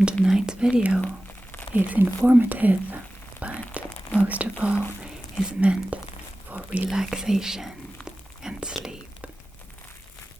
And tonight's video is informative, but most of all is meant for relaxation and sleep.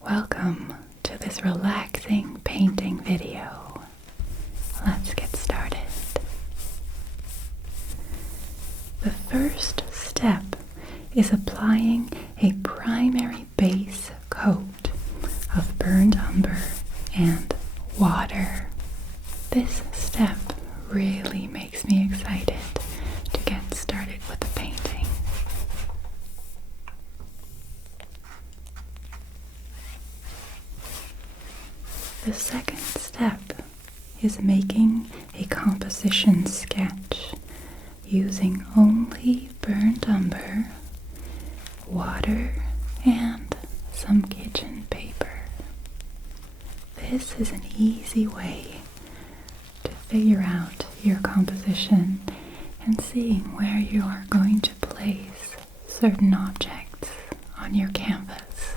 Welcome to this relaxing painting video. Let's get started. The first step is applying a primary base coat of burnt umber and water. This step really makes me excited to get started with the painting. The second step is making a composition sketch using only burnt umber, water, and some kitchen paper. This is an easy way to figure out your composition and seeing where you are going to place certain objects on your canvas.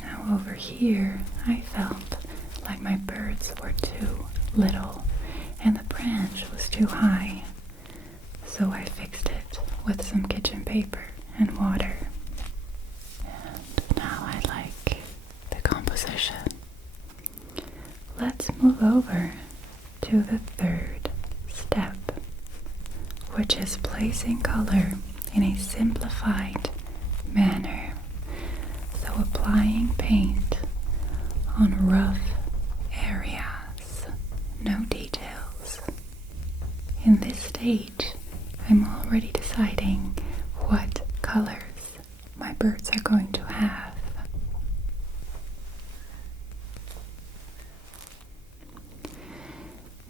Now over here, I felt like my birds were too little and the branch was too high, so I fixed it with some kitchen paper and water. And now I like the composition. Let's move over to the third step, which is placing color in a simplified manner. So applying paint on rough areas, no details. In this stage, I'm already deciding what colors my birds are going to have.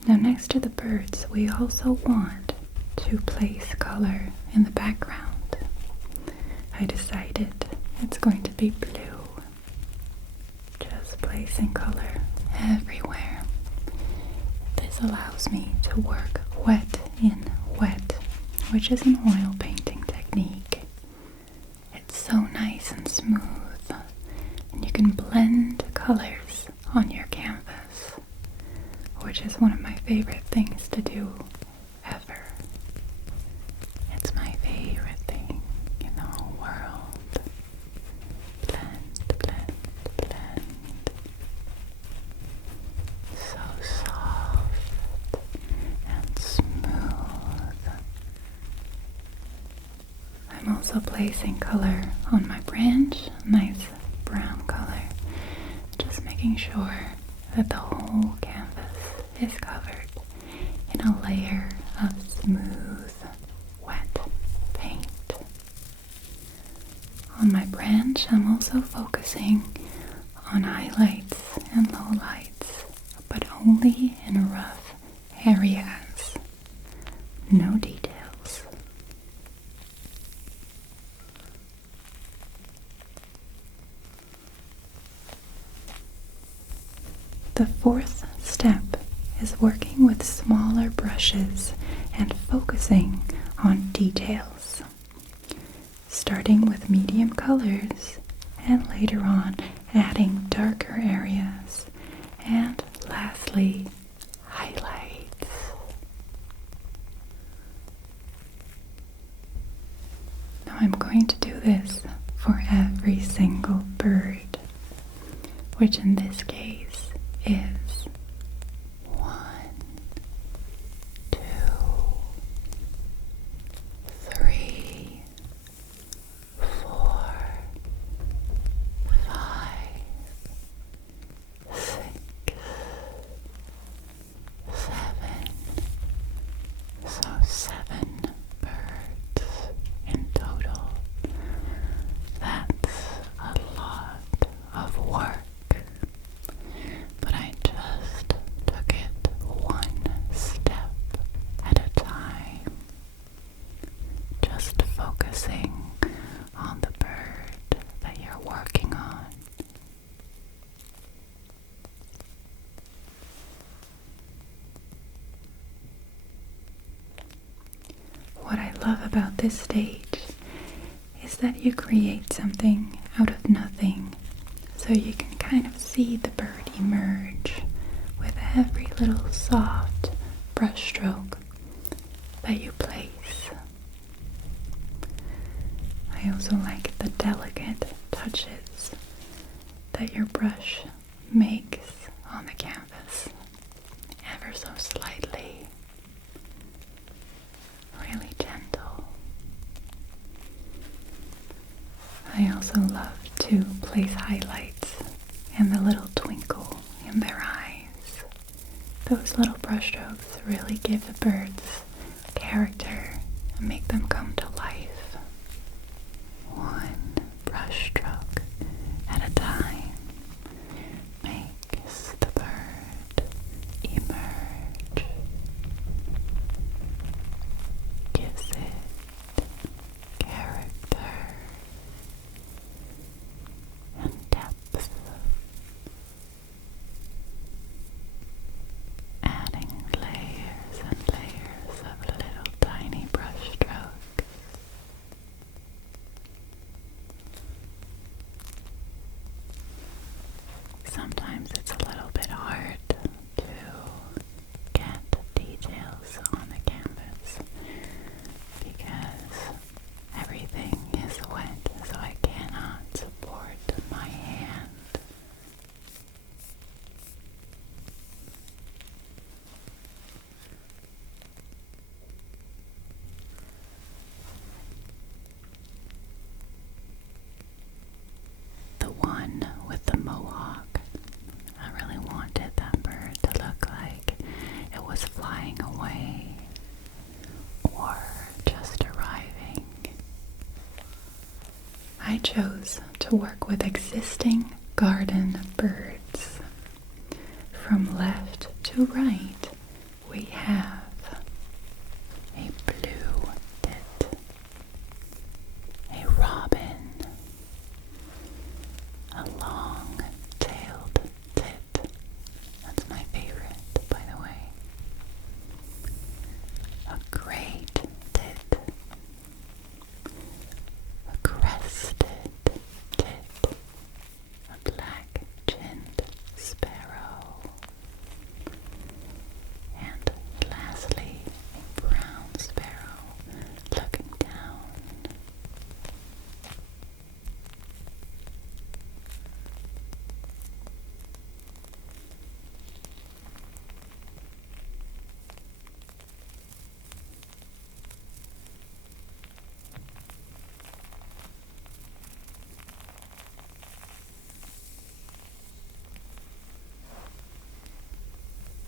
Now next to the birds, we also want to place color in the background. I decided it's going to be blue. Just placing color everywhere. This allows me to work wet in wet, which is an oil painting technique. It's so nice and smooth, and you can blend colors on your canvas, which is one of my favorite things to do ever. It's my favorite thing in the whole world. Blend, blend, blend. So soft and smooth. I'm also placing color on my branch, nice brown color, just making sure that the whole canvas is covered in a layer of smooth, wet paint. On my branch, I'm also focusing on highlights and lowlights, but only in rough areas. No details. The fourth step is working with smaller brushes and focusing on details, starting with medium colors and later on adding darker areas and lastly highlights. Now I'm going to do this for every single bird, which in this case is 1, 2, 3, 4, 5, 6, 7. So 7 birds in total. That's a lot of work. But I just took it one step at a time, just focusing on the bird that you're working on. What I love about this stage is that you create something out of nothing, so you can kind of see the bird emerge every little soft brush stroke that you place. I also like the delicate touches that your brush makes on the canvas, ever so slightly, really gentle. I also love to place highlights and the little twinkle in their eyes. Those little brush strokes really give the birds character and make them come to life. One brush stroke at a time makes the bird emerge, gives it character and depth, adding layers and layers of little tiny brush strokes. Sometimes it's a little bit hard to get details on the canvas because everything is wet, so I cannot support my hand. The one with the mohawk, I really wanted that bird to look like it was flying away or just arriving. I chose to work with existing garden birds. From left to right, we have a blue tit, a robin, a long-tailed tit. That's my favorite, by the way. A great tit. A crested tit. A black-chinned sparrow. And lastly, a brown sparrow looking down.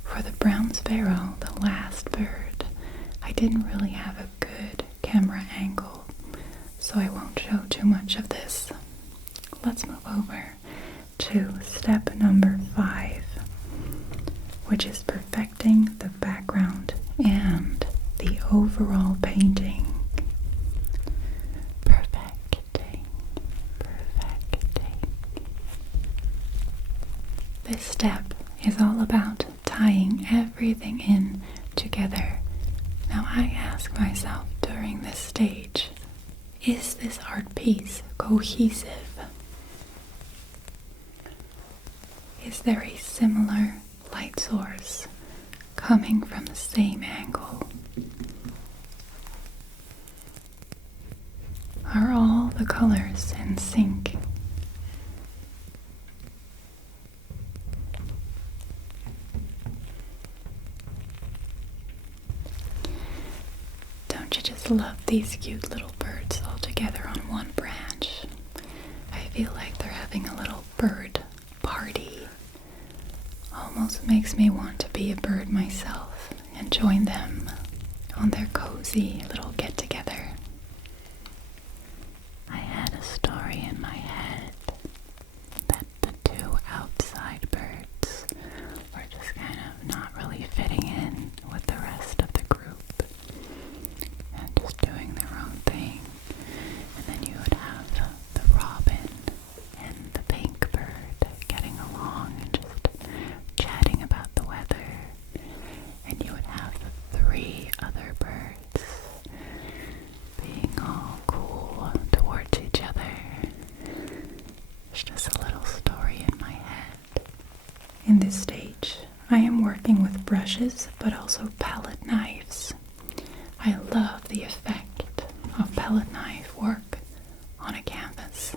For the brown sparrow, the last bird, I didn't really have a good camera angle, so I won't show too much of this. Let's move over to step number 5, which is perfecting the background and the overall painting. Perfecting. This step is all about tying everything in together. Now I ask myself during this stage, is this art piece cohesive? Is there a similar light source coming from the same angle? Are all the colors in sync? Don't you just love these cute little birds all together on one branch? I feel like they're having a little bird party. Almost makes me want to be a bird myself and join them on their cozy little get-together. I had a story in my head that the two outside birds were just kind of not really fitting in with the rest of the group and just doing their own thing. And then you would have the robin and the pink bird getting along and just chatting about the weather. And you would have the 3 other birds being all cool towards each other. It's just a little story in my head. In this stage, I am working with brushes, but also palette knives. I love the effect of palette knife work on a canvas.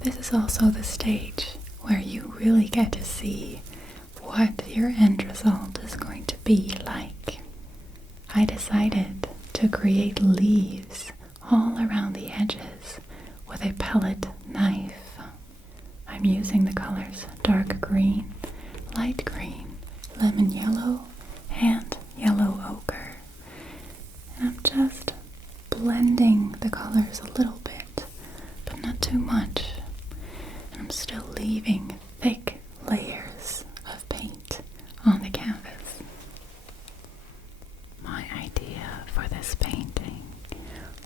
This is also the stage where you really get to see what your end result is going to be like. I decided to create leaves all around the edges with a palette knife. I'm using the colors dark green, light green, lemon yellow, and yellow ochre. And I'm just blending the colors a little bit, but not too much. And I'm still leaving thick layers of paint on the canvas. My idea for this painting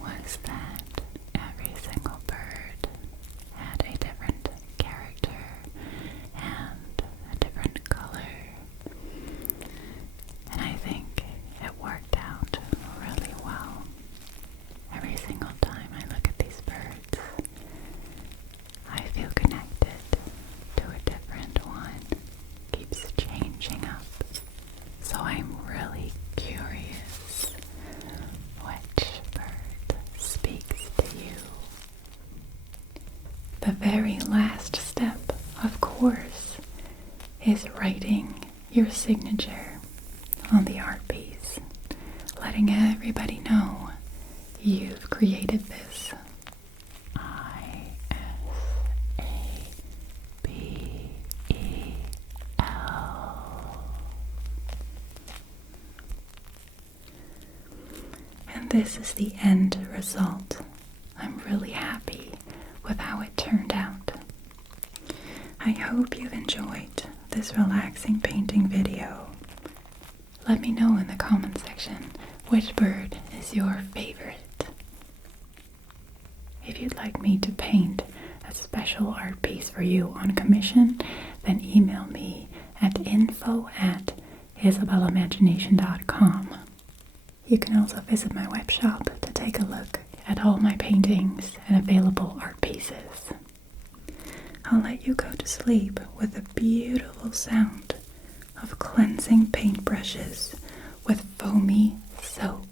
was that every single bird had a different character and a different color. And I think it worked out really well. Every single time I look at these birds, I feel connected to a different one. Keeps changing up. So I'm really curious which bird speaks to you. The very last step, of course, is writing your signature on the art piece, letting everybody know you've created this. Isabel. And this is the end result. I'm really happy with how it turned out. I hope you've enjoyed this relaxing painting video. Let me know in the comment section which bird is your favorite. If you'd like me to paint a special art piece for you on commission, then email me at info@isabelimagination.com. You can also visit my web shop to take a look at all my paintings and available art pieces. I'll let you go to sleep with the beautiful sound of cleansing paintbrushes with foamy soap.